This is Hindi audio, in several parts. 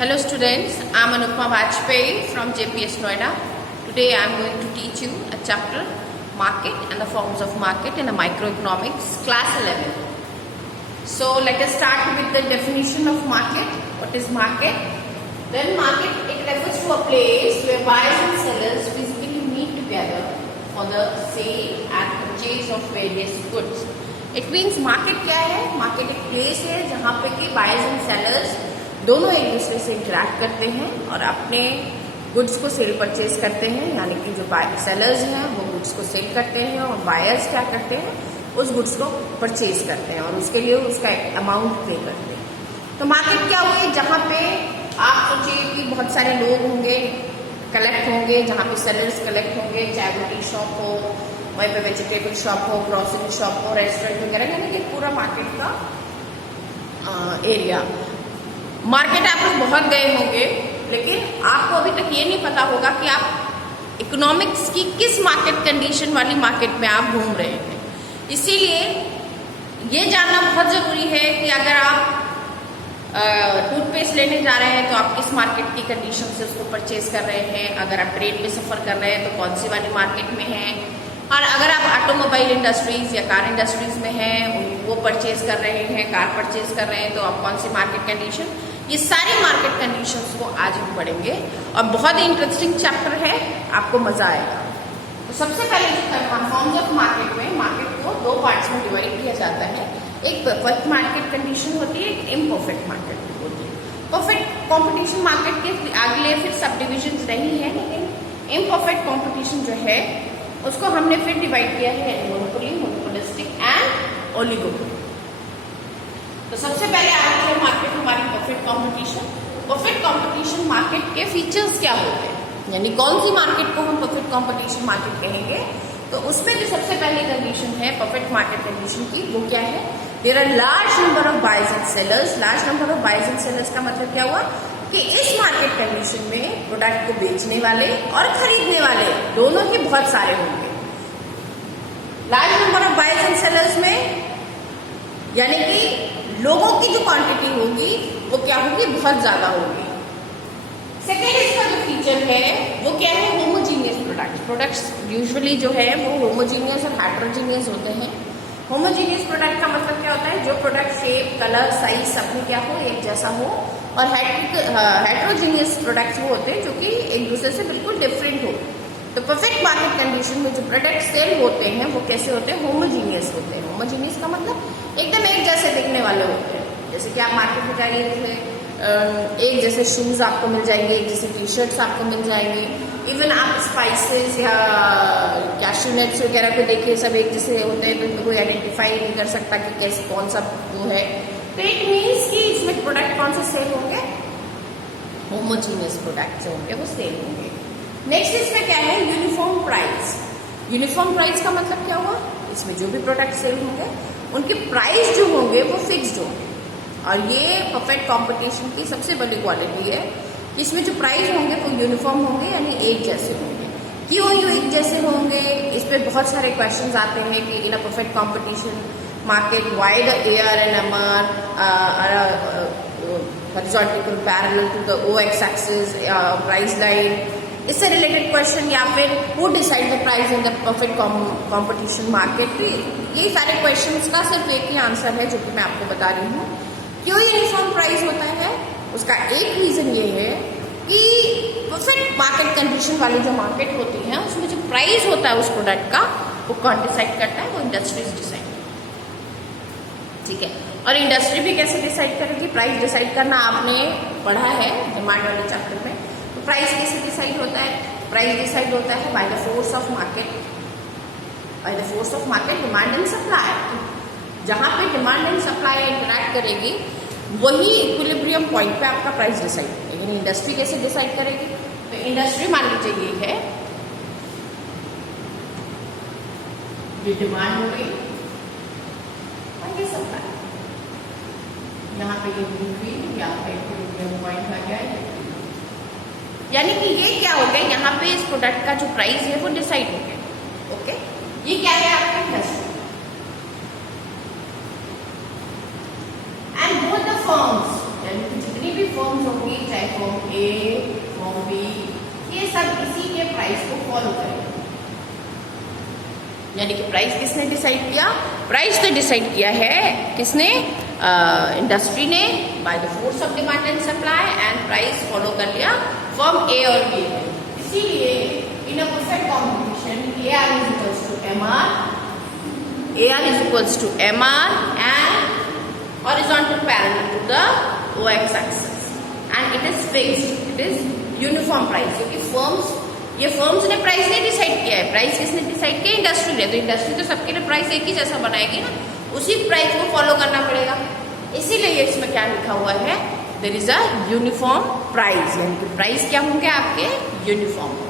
Hello students, I am Anupma Vajpayee from JPS Noida. Today I am going to teach you a chapter, Market and the Forms of Market in a Microeconomics, Class 11. So let us start with the definition of market. What is market? Then market, it refers to a place where buyers and sellers physically meet together for the sale and purchase of various goods. It means market क्या है? Market एक place है जहाँ पे कि buyers and sellers दोनों एक दूसरे से इंटरेक्ट करते हैं और अपने गुड्स को सेल परचेज करते हैं, यानी कि जो सेलर्स हैं वो गुड्स को सेल करते हैं और बायर्स क्या करते हैं, उस गुड्स को परचेज करते हैं और उसके लिए उसका एक अमाउंट पे करते हैं। तो मार्केट क्या हुई? जहाँ पे आप सोचिए कि बहुत सारे लोग होंगे, कलेक्ट होंगे, जहाँ पे सेलर्स कलेक्ट होंगे, चाहे वो टी शॉप हो, वहीं पे वेजिटेबल शॉप हो, ग्रोसरी शॉप हो, रेस्टोरेंट वगैरह, यानी कि पूरा मार्केट का एरिया। मार्केट आप लोग बहुत गए होंगे, लेकिन आपको अभी तक ये नहीं पता होगा कि आप इकोनॉमिक्स की किस मार्केट कंडीशन वाली मार्केट में आप घूम रहे हैं। इसीलिए ये जानना बहुत ज़रूरी है कि अगर आप टूथपेस्ट लेने जा रहे हैं तो आप किस मार्केट की कंडीशन से उसको परचेज कर रहे हैं। अगर आप ट्रेन में सफ़र कर रहे हैं तो कौन सी वाली मार्केट में हैं, और अगर आप ऑटोमोबाइल इंडस्ट्रीज़ या कार इंडस्ट्रीज़ में हैं, वो परचेज कर रहे हैं, कार परचेज कर रहे हैं, तो आप कौन सी मार्केट कंडीशन, ये सारी मार्केट कंडीशंस को आज हम पढ़ेंगे और बहुत ही इंटरेस्टिंग चैप्टर है, आपको मजा आएगा। तो सबसे पहले जो फॉर्म्स ऑफ मार्केट में मार्केट को दो पार्ट्स में डिवाइड किया जाता है। एक परफेक्ट मार्केट कंडीशन होती है, एक इम्परफेक्ट मार्केट होती है। परफेक्ट कॉम्पिटिशन मार्केट के अगले फिर सब डिविजन नहीं है, लेकिन इम्परफेक्ट कॉम्पिटिशन जो है उसको हमने फिर डिवाइड किया है मोनोपोली, मोनोपोलिस्टिक एंड ओलिगोपोली। तो सबसे पहले आती है मार्केट हमारी perfect competition. Perfect competition market के फीचर्स क्या होते हैं, यानी कौन सी मार्केट को हम परफेक्ट कंपटीशन मार्केट कहेंगे। तो उसमें जो सबसे पहली कंडीशन है परफेक्ट मार्केट कंडीशन की, वो क्या है? There are large number of buyers and sellers. Large number of buyers and sellers का मतलब क्या हुआ कि इस मार्केट कंडीशन में प्रोडक्ट को बेचने वाले और खरीदने वाले दोनों ही बहुत सारे होंगे। Large number of buyers and sellers में यानी कि लोगों की जो क्वांटिटी होगी वो क्या होगी? बहुत ज्यादा होगी। सेकेंड इसका जो फीचर है वो क्या है? Homogeneous products. प्रोडक्ट्स यूजुअली जो है वो होमोजीनियस और हेट्रोजीनियस होते हैं। होमोजीनियस प्रोडक्ट का मतलब क्या होता है? जो प्रोडक्ट शेप, कलर, साइज सब में क्या हो, एक जैसा हो। और हेट्रोजीनियस प्रोडक्ट्स वो होते हैं जो कि एक दूसरे से बिल्कुल डिफरेंट हो। तो परफेक्ट मार्केट कंडीशन में जो प्रोडक्ट सेल होते हैं वो कैसे होते हैं? होमोजीनियस होते हैं। होमोजीनियस का मतलब एकदम एक जैसे दिखने वाले होते हैं। जैसे कि आप मार्केट में जाइए तो एक जैसे शूज आपको मिल जाएंगे, एक जैसे टी शर्ट्स आपको मिल जाएंगे। इवन आप स्पाइसेस या कैश्यू नट्स वगैरह को देखिए, सब एक जैसे होते हैं, तो इनको कोई आइडेंटिफाई नहीं कर सकता कि कैसे कौन सा वो है। तो इट मीन्स कि इसमें प्रोडक्ट कौन से सेल होंगे? होमोजीनियस प्रोडक्ट जो होंगे वो सेल होंगे। नेक्स्ट इसमें क्या है? Uniform price. यूनिफॉर्म प्राइस का मतलब क्या हुआ? इसमें जो भी प्रोडक्ट सेल होंगे उनके प्राइस जो होंगे वो फिक्स्ड होंगे। और ये परफेक्ट कंपटीशन की सबसे बड़ी क्वालिटी है कि इसमें जो प्राइस होंगे वो यूनिफॉर्म होंगे, यानी एक जैसे होंगे। क्यों ये एक जैसे होंगे? इस पर बहुत सारे क्वेश्चंस आते हैं कि in a perfect competition market why'd AR and MR horizontal parallel to the OX axis price line, इससे रिलेटेड क्वेश्चन, या फिर who decide the price in the perfect competition market. ये सारे क्वेश्चंस का सिर्फ एक ही आंसर है जो कि मैं आपको बता रही हूँ। क्यों यूनिफॉर्म प्राइस होता है? उसका एक रीजन ये है कि परफेक्ट मार्केट कंडीशन वाली जो मार्केट होती है उसमें जो प्राइस होता है उस प्रोडक्ट का वो कौन डिसाइड करता है? वो इंडस्ट्रीज डिसाइड, ठीक है। और इंडस्ट्री भी कैसे डिसाइड करेगी? प्राइस डिसाइड करना आपने पढ़ा है डिमांड वाले चैप्टर में। तो प्राइस कैसे डिसाइड होता है? प्राइस डिसाइड होता है bye the force of market. Bye the force of market, demand and supply. जहाँ पे डिमांड एंड सप्लाई इंटरैक्ट करेगी वही इक्विलिब्रियम पॉइंट पे आपका प्राइस डिसाइड करेगी। लेकिन इंडस्ट्री कैसे डिसाइड करेगी? तो इंडस्ट्री मान लीजिए ये है, ये डिमांड हो गई और ये सप्लाई, यहाँ पे ये हुई, यहाँ पे इक्विलिब्रियम पॉइंट आ गया। यानी कि ये क्या हो गया? यहाँ पे इस प्रोडक्ट का जो प्राइस है वो डिसाइड हो गया। ओके, ये क्या है? आपका industry. And both the firms, यानी कि जितनी भी फर्म्स होंगी, चाहे ए फर्म बी, ये सब इसी के प्राइस को फॉलो करेंगे। यानी कि प्राइस किसने डिसाइड किया? प्राइस तो डिसाइड किया है किसने? इंडस्ट्री ने, by the force of demand and supply, and price follow कर लिया फर्म ए और बी ने। इसीलिए in a perfect competition AR is equals to MR, AR is equals to MR and horizontal parallel to the OX axis, and it is fixed, it is uniform price, क्योंकि ये फर्म्स ने प्राइस नहीं डिसाइड किया है, प्राइस किसने डिसाइड किया? इंडस्ट्री ने। तो इंडस्ट्री तो सबके लिए प्राइस एक ही जैसा बनाएगी ना, उसी प्राइस को फॉलो करना पड़ेगा। इसीलिए इसमें क्या लिखा हुआ है? There is a uniform price, यानी कि प्राइस क्या होंगे आपके? यूनिफॉर्म होंगे।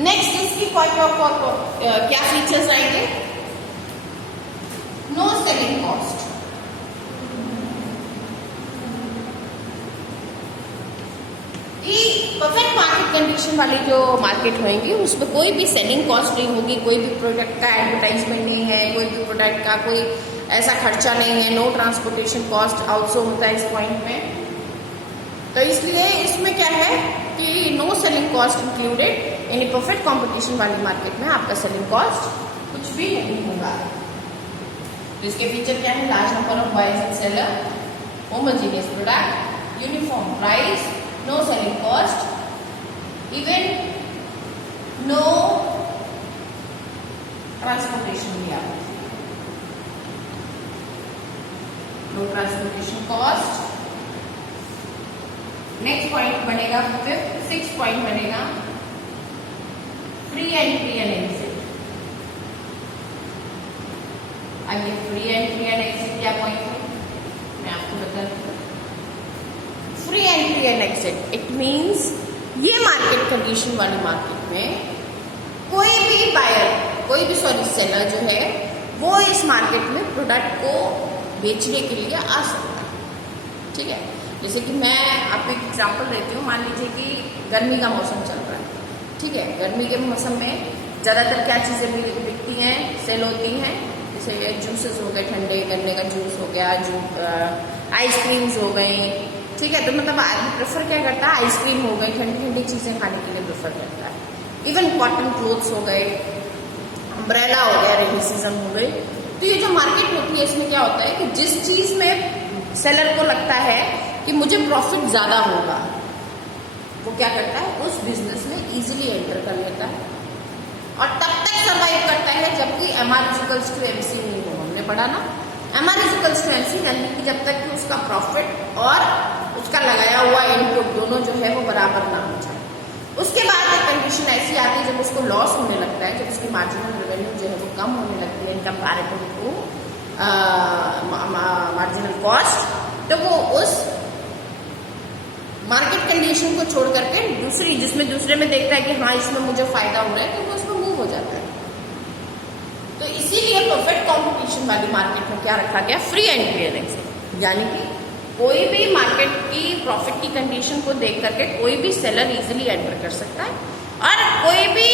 नेक्स्ट इसकी क्या फीचर्स आएंगे? No selling cost. Perfect market condition वाली जो मार्केट होंगी उसमें कोई भी सेलिंग कॉस्ट नहीं होगी, कोई भी प्रोडक्ट का एडवर्टाइजमेंट नहीं है, कोई भी प्रोडक्ट का कोई ऐसा खर्चा नहीं है, नो ट्रांसपोर्टेशन कॉस्ट आउटसो होता है इस पॉइंट में। तो इसलिए इसमें क्या है कि नो सेलिंग कॉस्ट इंक्लूडेड, यानी परफेक्ट कॉम्पिटिशन वाली मार्केट में आपका सेलिंग कॉस्ट कुछ भी नहीं होगा। तो इसके फीचर क्या है? Large number of buyers and seller, homogeneous product, uniform price, no selling cost, even no transportation भी आता है, no transportation cost। Next point बनेगा, फिफ्थ 6 पॉइंट बनेगा फ्री एंट्री एंड एग्जिट। आइए फ्री एंट्री एंड एग्जिट क्या पॉइंट है मैं आपको बता दूं। Free entry and exit it means ये मार्केट कंडीशन वाली मार्केट में कोई भी बायर, कोई भी सेलर जो है वो इस मार्केट में प्रोडक्ट को बेचने के लिए आ सकता है। ठीक है, जैसे कि मैं आपको एक एग्जांपल देती हूँ। मान लीजिए कि गर्मी का मौसम चल रहा है, ठीक है। गर्मी के मौसम में ज़्यादातर क्या चीज़ें बिकती हैं, सेल होती हैं? जैसे जूसेस हो गए, ठंडे गन्ने का जूस हो गया, आइसक्रीम्स हो गई, ठीक है। तो मतलब आदमी प्रेफर क्या करता है? आइसक्रीम हो गई, ठंडी ठंडी चीज़ें खाने के लिए प्रेफर करता है। इवन कॉटन क्लोथ्स हो गए, अम्ब्रेला हो गया, रेनी सीजन हो गई। तो ये जो मार्केट होती है इसमें क्या होता है कि जिस चीज़ में सेलर को लगता है कि मुझे प्रॉफिट ज़्यादा होगा, वो क्या करता है? उस बिजनेस में इजीली एंटर कर लेता है और तब तक सर्वाइव करता है जबकि MR = MC नहीं हो। हमने पढ़ा ना, MR = MC, यानी कि जब तक कि उसका प्रॉफिट और उसका लगाया हुआ इनपुट दोनों जो है वो बराबर ना हो जाए। उसके बाद एक कंडीशन ऐसी आती है जब उसको लॉस होने लगता है, जब उसकी मार्जिनल रेवेन्यू जो है वो कम होने लगती है इन कंपैरेटिव टू मार्जिनल कॉस्ट, तो वो उस मार्केट कंडीशन को छोड़ करके दूसरे में देखता है कि हाँ इसमें मुझे फायदा हो रहा है, तो वो उसमें मूव हो जाता है। तो इसीलिए परफेक्ट कंपटीशन वाली मार्केट में क्या रखा गया? फ्री एंट्री एंड एग्जिट, यानी कि कोई भी मार्केट की प्रॉफिट की कंडीशन को देख करके कोई भी सेलर इजीली एंटर कर सकता है, और कोई भी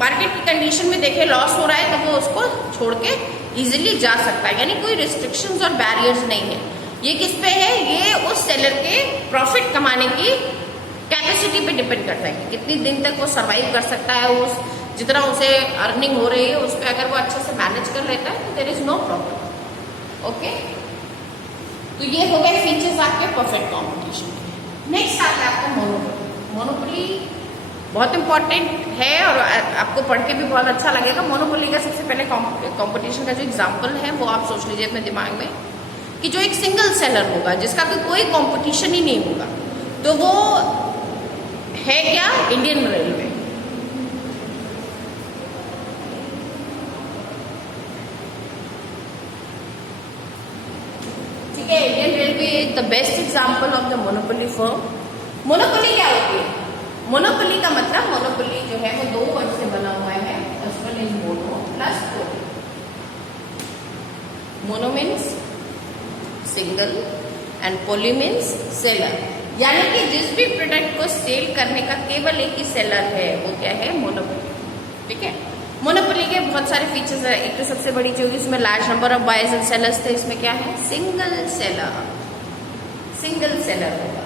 मार्केट की कंडीशन में देखे लॉस हो रहा है तो वो उसको छोड़ के इजीली जा सकता है। यानी कोई रिस्ट्रिक्शंस और बैरियर्स नहीं है। ये किस पे है? ये उस सेलर के प्रॉफिट कमाने की कैपेसिटी पे डिपेंड करता है कि कितनी दिन तक वो सर्वाइव कर सकता है। उस जितना उसे अर्निंग हो रही है उस पर अगर वो अच्छे से मैनेज कर लेता है तो there is no problem. Okay, तो ये हो गए फीचर्स आपके परफेक्ट कॉम्पिटिशन के। नेक्स्ट आता है आपका मोनोपोली। मोनोपोली बहुत इंपॉर्टेंट है और आपको पढ़ के भी बहुत अच्छा लगेगा। मोनोपोली का सबसे पहले कंपटीशन का जो एग्जांपल है वो आप सोच लीजिए अपने दिमाग में कि जो एक सिंगल सेलर होगा जिसका कोई कंपटीशन ही नहीं होगा, तो वो है क्या? Indian railway. ठीक है, Indian railway is the best example of the monopoly firm. Monopoly क्या होती है? मोनोपोली का मतलब, मोनोपोली जो है वो दो वर्ड से बना हुआ है। First one is mono plus poly. Mono means single and poly means seller, यानी कि जिस भी प्रोडक्ट को सेल करने का केवल एक ही सेलर है वो क्या है? मोनोपोली। ठीक है, मोनोपोली के बहुत सारे फीचर्स है। एक तो सबसे बड़ी चीज इसमें large number of buyers and sellers थे। इसमें क्या है? सिंगल सेलर, सिंगल सेलर होगा।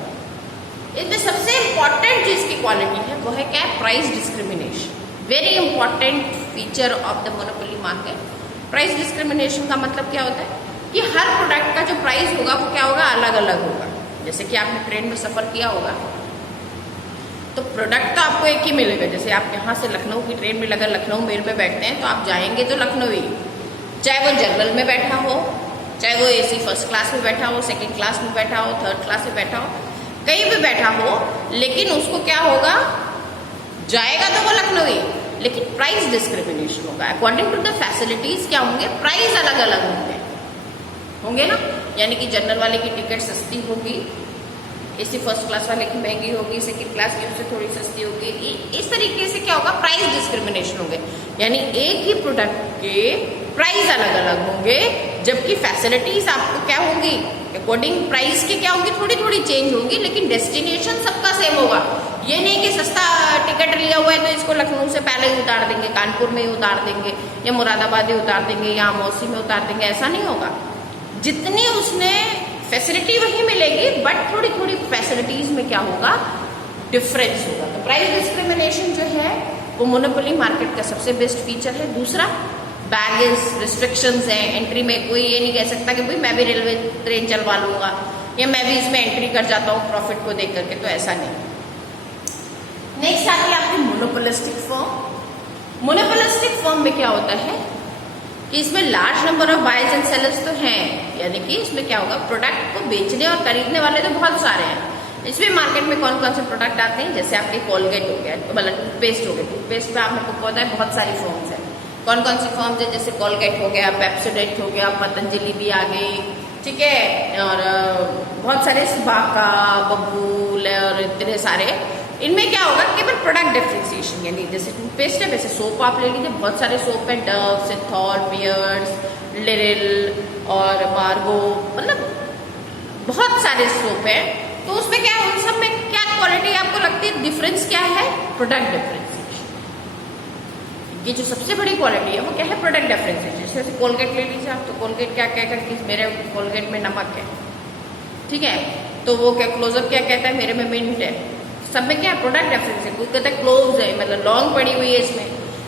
इसमें सबसे इंपॉर्टेंट जो इसकी क्वालिटी है वो है क्या है, price discrimination. Very important feature of the monopoly market. Price discrimination का मतलब क्या होता है कि हर प्रोडक्ट का जो प्राइस होगा वो क्या होगा, अलग अलग होगा। जैसे कि आपने ट्रेन में सफर किया होगा तो प्रोडक्ट तो आपको एक ही मिलेगा। जैसे आप यहाँ से लखनऊ की ट्रेन में अगर लखनऊ मेल में बैठते हैं तो आप जाएंगे तो लखनऊ ही, चाहे वो जनरल में बैठा हो, चाहे वो AC फर्स्ट क्लास में बैठा हो, सेकंड क्लास में बैठा हो, थर्ड क्लास में बैठा हो, कहीं भी बैठा हो, लेकिन उसको क्या होगा, जाएगा तो वो लखनऊ ही, लेकिन प्राइस डिस्क्रिमिनेशन होगा। अकॉर्डिंग टू द फैसिलिटीज क्या होंगे, प्राइस अलग अलग होंगे ना। यानी कि जनरल वाले की टिकट सस्ती होगी, AC फर्स्ट क्लास वाले की महंगी होगी, सेकंड क्लास की उससे थोड़ी सस्ती होगी। इस तरीके से क्या होगा, प्राइस डिस्क्रिमिनेशन होंगे। यानी एक ही प्रोडक्ट के प्राइस अलग अलग होंगे, जबकि फैसिलिटीज आपको क्या होंगी, अकॉर्डिंग प्राइस के क्या होंगी, थोड़ी थोड़ी चेंज होंगी, लेकिन डेस्टिनेशन सबका सेम होगा। ये नहीं कि सस्ता टिकट लिया हुआ है तो इसको लखनऊ से पहले ही उतार देंगे, कानपुर में ही उतार देंगे, या मुरादाबाद ही उतार देंगे, या मौसी में उतार देंगे, ऐसा नहीं होगा। जितनी उसने फैसिलिटी वही मिलेगी, बट थोड़ी थोड़ी फैसिलिटीज में क्या होगा, डिफरेंस होगा। तो प्राइस डिस्क्रिमिनेशन जो है वो मोनोपोली मार्केट का सबसे बेस्ट फीचर है। दूसरा, बैगेज रिस्ट्रिक्शंस हैं एंट्री में। कोई ये नहीं कह सकता कि भाई मैं भी रेलवे ट्रेन चलवा लूंगा या मैं भी इसमें एंट्री कर जाता हूँ प्रॉफिट को देख करके, तो ऐसा नहीं। नेक्स्ट आती है आपकी मोनोपोलिस्टिक फर्म। मोनोपोलिस्टिक फर्म में क्या होता है कि इसमें large number of buyers and sellers तो हैं, यानी कि इसमें क्या होगा, प्रोडक्ट को बेचने और खरीदने वाले तो बहुत सारे हैं। इसमें मार्केट में कौन कौन से प्रोडक्ट आते हैं, जैसे आपके कोलगेट हो गया, मतलब टूथपेस्ट हो गया। टूथपेस्ट में आपको पता है बहुत सारी फर्म्स है। कौन कौन सी फर्म्स है, जैसे कोलगेट हो गया, पेप्सोडेंट हो गया, पतंजलि भी आ गई, ठीक है, और बहुत सारे बाका, बबूल और इतने सारे। इनमें क्या होगा, केवल प्रोडक्ट डिफ्रेंसिएशन, यानी जैसे टूथपेस्ट है वैसे सोप आप ले लीजिए, बहुत सारे सोप है, डव, सिंथॉल, पियर्स, लिरिल और मार्गो, मतलब बहुत सारे सोप है। तो उसमें क्या है, उन सब में क्या क्वालिटी आपको लगती है, डिफरेंस क्या है, प्रोडक्ट डिफरेंसिएशन। ये जो सबसे बड़ी क्वालिटी है वो क्या है, प्रोडक्ट डिफरेंसिएशन। जैसे कोलगेट ले लीजिए आप, तो कोलगेट क्या कहता है कि मेरे कोलगेट में नमक है, ठीक है, तो वो क्या क्लोजअप क्या कहता है, मेरे में मिंट है। सब में क्या है, प्रोडक्ट डिफरेंस है। कोई कहता है क्लोव्स है, मतलब लौंग पड़ी हुई है इसमें।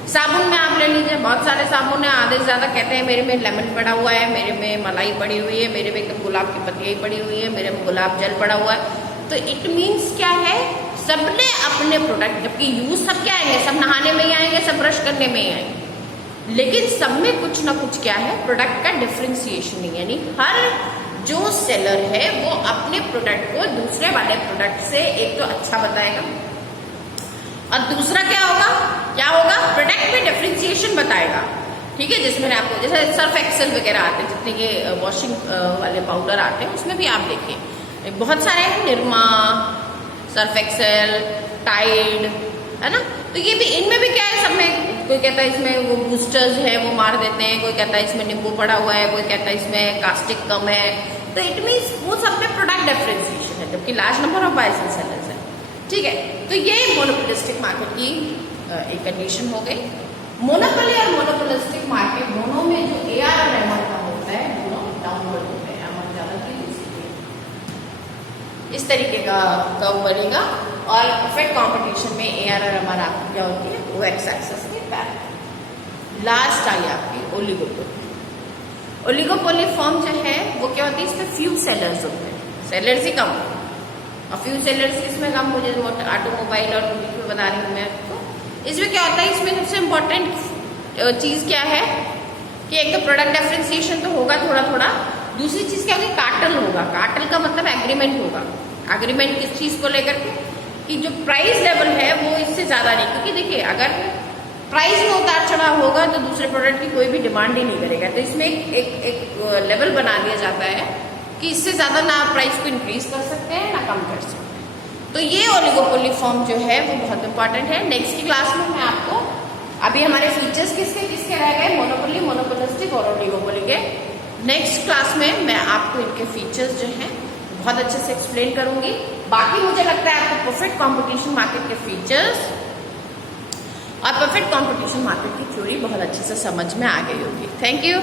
साबुन में आप ले लीजिए, बहुत सारे साबुन है, आधे से ज्यादा कहते हैं मेरे में लेमन पड़ा हुआ है, मेरे में मलाई पड़ी हुई है, मेरे में एकदम गुलाब की पत्तियां पड़ी हुई है, मेरे में गुलाब जल पड़ा हुआ है। तो इट मीन्स क्या है, सबने अपने प्रोडक्ट, जबकि यूज सब क्या आएंगे, सब नहाने में ही आएंगे, सब ब्रश करने में ही आएंगे, लेकिन सब में कुछ ना कुछ क्या है, प्रोडक्ट का डिफ्रेंसिएशन है। यानी हर जो सेलर है वो अपने प्रोडक्ट को दूसरे वाले प्रोडक्ट से एक तो अच्छा बताएगा, और दूसरा क्या होगा, प्रोडक्ट में डिफ्रेंसिएशन बताएगा, ठीक है। जिसमें आपको जैसे सर्फ एक्सेल वगैरह आते हैं, जितने ये वॉशिंग वाले पाउडर आते हैं, उसमें भी आप देखिए बहुत सारे हैं, निरमा, सर्फ एक्सेल, टाइड, है ना। तो ये भी, इनमें भी क्या है, सब में कोई कहता है इसमें वो बूस्टर्स है वो मार देते हैं, कोई कहता है इसमें नींबू पड़ा हुआ है, कोई कहता है इसमें कास्टिक कम है। तो इट मीन्स वो सब में प्रोडक्ट डिफरेंशिएशन है, जबकि large number of buyers and sellers है, ठीक है। तो ये मोनोपोलिस्टिक मार्केट की एक कंडीशन हो गई। मोनोपोली और मोनोपोलिस्टिक मार्केट दोनों में जो AR और MR का होता है, दोनों डाउनवर्ड होते हैं, MR ज्यादा की इस तरीके का कर्व बनेगा। और परफेक्ट कंपटीशन में AR और MR आपकी क्या होती है, वो एक्स एक्सिस के पैरेलल। लास्ट आई आपकी ओलिगोपोली। ओलिगोपोली फॉर्म जो है वो क्या होती है, इसमें फ्यू सेलर्स होते हैं, सेलर्स ही कम, और फ्यू सेलर्स इसमें कम, मुझे ऑटोमोबाइल और में बता रही हूँ मैं आपको। इसमें क्या होता है, इसमें सबसे इम्पोर्टेंट चीज क्या है कि एक तो प्रोडक्ट डिफरेंशिएशन तो होगा थोड़ा थोड़ा, दूसरी चीज क्या होगी, कार्टेल होगा। कार्टेल का मतलब एग्रीमेंट होगा। एग्रीमेंट किस चीज को लेकर के, कि जो प्राइस लेवल है वो इससे ज्यादा नहीं, क्योंकि देखिए अगर प्राइस में उतार चढ़ाव होगा तो दूसरे प्रोडक्ट की कोई भी डिमांड ही नहीं करेगा। तो इसमें एक लेवल बना दिया जाता है कि इससे ज्यादा ना आप प्राइस को इंक्रीज कर सकते हैं ना कम कर सकते हैं। तो ये ओलिगोपोली फॉर्म जो है वो बहुत इंपॉर्टेंट है। नेक्स्ट की क्लास में मैं आपको, अभी हमारे फीचर्स किसके किसके रह गए, मोनोपोली, मोनोपोलिस्टिक और ओलिगोपोली के। नेक्स्ट क्लास में मैं आपको इनके फीचर्स जो हैं बहुत अच्छे से एक्सप्लेन करूंगी। बाकी मुझे लगता है आपको परफेक्ट कंपटीशन मार्केट के फीचर्स और परफेक्ट कंपटीशन मार्केट की थ्योरी बहुत अच्छे से समझ में आ गई होगी। Thank you.